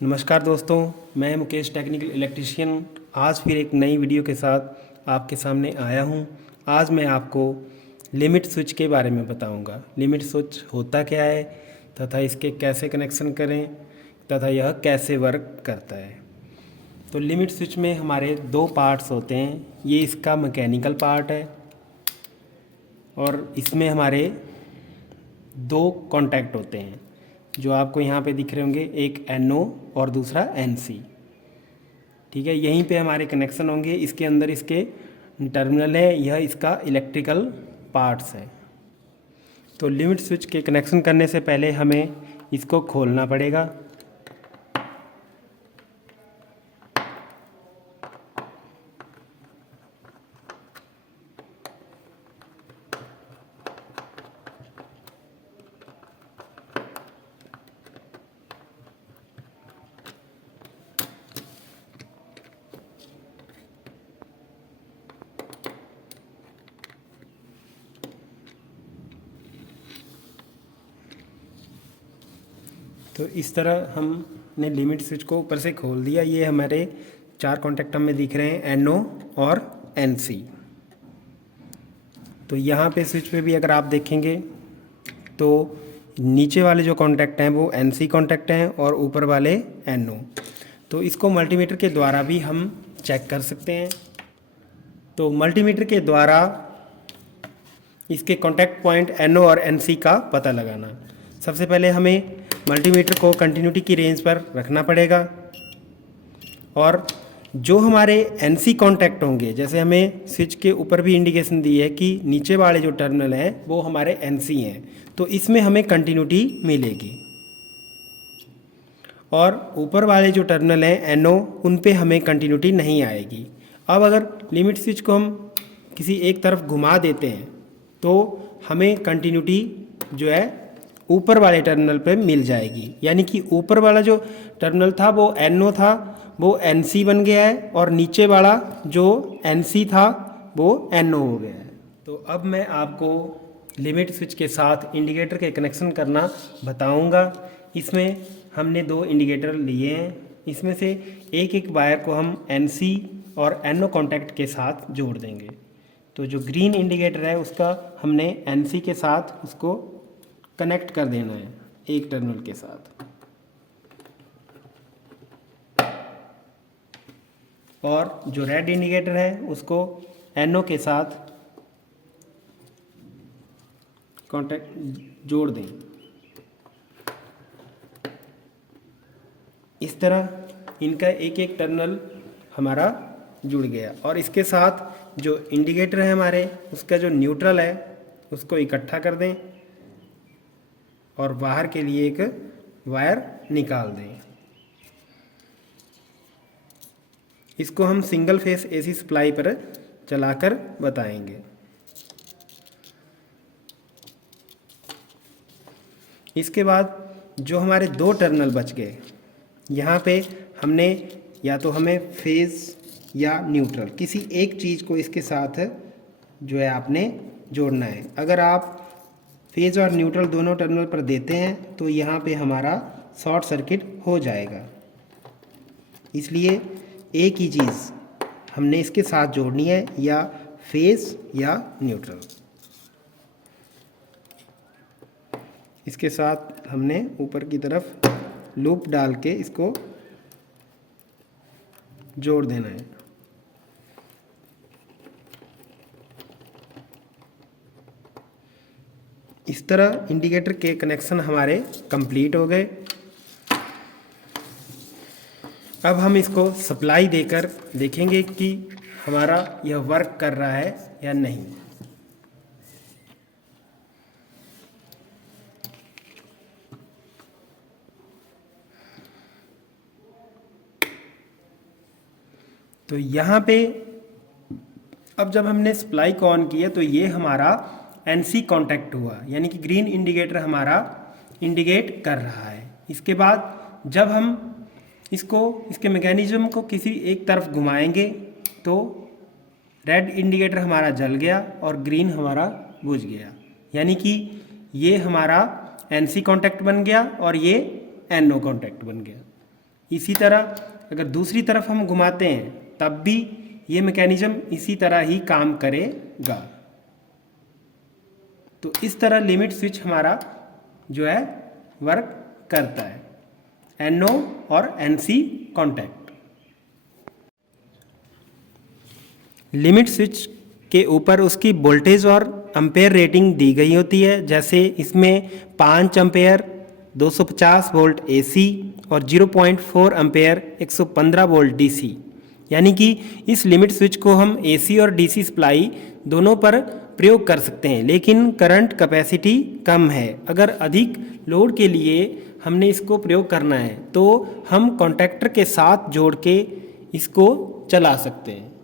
नमस्कार दोस्तों, मैं मुकेश टेक्निकल इलेक्ट्रीशियन आज फिर एक नई वीडियो के साथ आपके सामने आया हूं। आज मैं आपको लिमिट स्विच के बारे में बताऊंगा। लिमिट स्विच होता क्या है तथा इसके कैसे कनेक्शन करें तथा यह कैसे वर्क करता है। तो लिमिट स्विच में हमारे दो पार्ट्स होते हैं। ये इसका मैकेनिकल पार्ट है और इसमें हमारे दो कॉन्टैक्ट होते हैं जो आपको यहाँ पे दिख रहे होंगे, एक NO और दूसरा NC। ठीक है, यहीं पे हमारे कनेक्शन होंगे। इसके अंदर इसके टर्मिनल है, यह इसका इलेक्ट्रिकल पार्ट्स है। तो लिमिट स्विच के कनेक्शन करने से पहले हमें इसको खोलना पड़ेगा। तो इस तरह हमने लिमिट स्विच को ऊपर से खोल दिया। ये हमारे चार कॉन्टैक्ट हमें दिख रहे हैं, NO और NC। तो यहाँ पे स्विच पे भी अगर आप देखेंगे तो नीचे वाले जो कॉन्टैक्ट हैं वो NC कॉन्टैक्ट हैं और ऊपर वाले NO। तो इसको मल्टीमीटर के द्वारा भी हम चेक कर सकते हैं। तो मल्टीमीटर के द्वारा इसके कॉन्टैक्ट पॉइंट NO और NC का पता लगाना। सबसे पहले हमें मल्टीमीटर को कंटिन्यूटी की रेंज पर रखना पड़ेगा और जो हमारे NC कॉन्टैक्ट होंगे, जैसे हमें स्विच के ऊपर भी इंडिकेशन दी है कि नीचे वाले जो टर्मिनल हैं वो हमारे NC हैं, तो इसमें हमें कंटिन्यूटी मिलेगी। और ऊपर वाले जो टर्मिनल हैं NO, उन पे हमें कंटिन्यूटी नहीं आएगी। अब अगर लिमिट स्विच को हम किसी एक तरफ घुमा देते हैं तो हमें कंटिन्यूटी जो है ऊपर वाले टर्मिनल पे मिल जाएगी। यानी कि ऊपर वाला जो टर्मिनल था वो NO था, वो NC बन गया है और नीचे वाला जो NC था वो NO हो गया है। तो अब मैं आपको लिमिट स्विच के साथ इंडिकेटर के कनेक्शन करना बताऊंगा। इसमें हमने दो इंडिकेटर लिए हैं। इसमें से एक एक वायर को हम NC और NO कॉन्टैक्ट के साथ जोड़ देंगे। तो जो ग्रीन इंडिकेटर है उसका हमने NC के साथ उसको कनेक्ट कर देना है एक टर्मिनल के साथ, और जो रेड इंडिकेटर है उसको NO के साथ कॉन्टैक्ट जोड़ दें। इस तरह इनका एक एक टर्मिनल हमारा जुड़ गया। और इसके साथ जो इंडिकेटर है हमारे, उसका जो न्यूट्रल है उसको इकट्ठा कर दें और बाहर के लिए एक वायर निकाल दें। इसको हम सिंगल फेस AC सप्लाई पर चलाकर बताएंगे। इसके बाद जो हमारे दो टर्मिनल बच गए, यहाँ पे हमने या तो हमें फेज या न्यूट्रल किसी एक चीज़ को इसके साथ जो है आपने जोड़ना है। अगर आप फेज और न्यूट्रल दोनों टर्मिनल पर देते हैं तो यहाँ पे हमारा शॉर्ट सर्किट हो जाएगा। इसलिए एक ही चीज़ हमने इसके साथ जोड़नी है, या फेज या न्यूट्रल। इसके साथ हमने ऊपर की तरफ लूप डाल के इसको जोड़ देना है। इस तरह इंडिकेटर के कनेक्शन हमारे कंप्लीट हो गए। अब हम इसको सप्लाई देकर देखेंगे कि हमारा यह वर्क कर रहा है या नहीं। तो यहाँ पे अब जब हमने सप्लाई को ऑन किया तो ये हमारा NC कॉन्टैक्ट हुआ, यानी कि ग्रीन इंडिकेटर हमारा इंडिकेट कर रहा है। इसके बाद जब हम इसके मैकेनिज्म को किसी एक तरफ घुमाएंगे तो रेड इंडिकेटर हमारा जल गया और ग्रीन हमारा बुझ गया। यानी कि ये हमारा NC कॉन्टैक्ट बन गया और ये NO कॉन्टैक्ट बन गया। इसी तरह अगर दूसरी तरफ हम घुमाते हैं तब भी ये मैकेनिज्म इसी तरह ही काम करेगा। तो इस तरह लिमिट स्विच हमारा जो है वर्क करता है, NO और NC कॉन्टैक्ट। लिमिट स्विच के ऊपर उसकी वोल्टेज और एम्पेयर रेटिंग दी गई होती है। जैसे इसमें 5 एम्पेयर 250 वोल्ट AC और 0.4 एम्पेयर 115 वोल्ट DC, यानी कि इस लिमिट स्विच को हम AC और DC सप्लाई दोनों पर प्रयोग कर सकते हैं, लेकिन करंट कैपेसिटी कम है। अगर अधिक लोड के लिए हमने इसको प्रयोग करना है तो हम कॉन्टैक्टर के साथ जोड़ के इसको चला सकते हैं।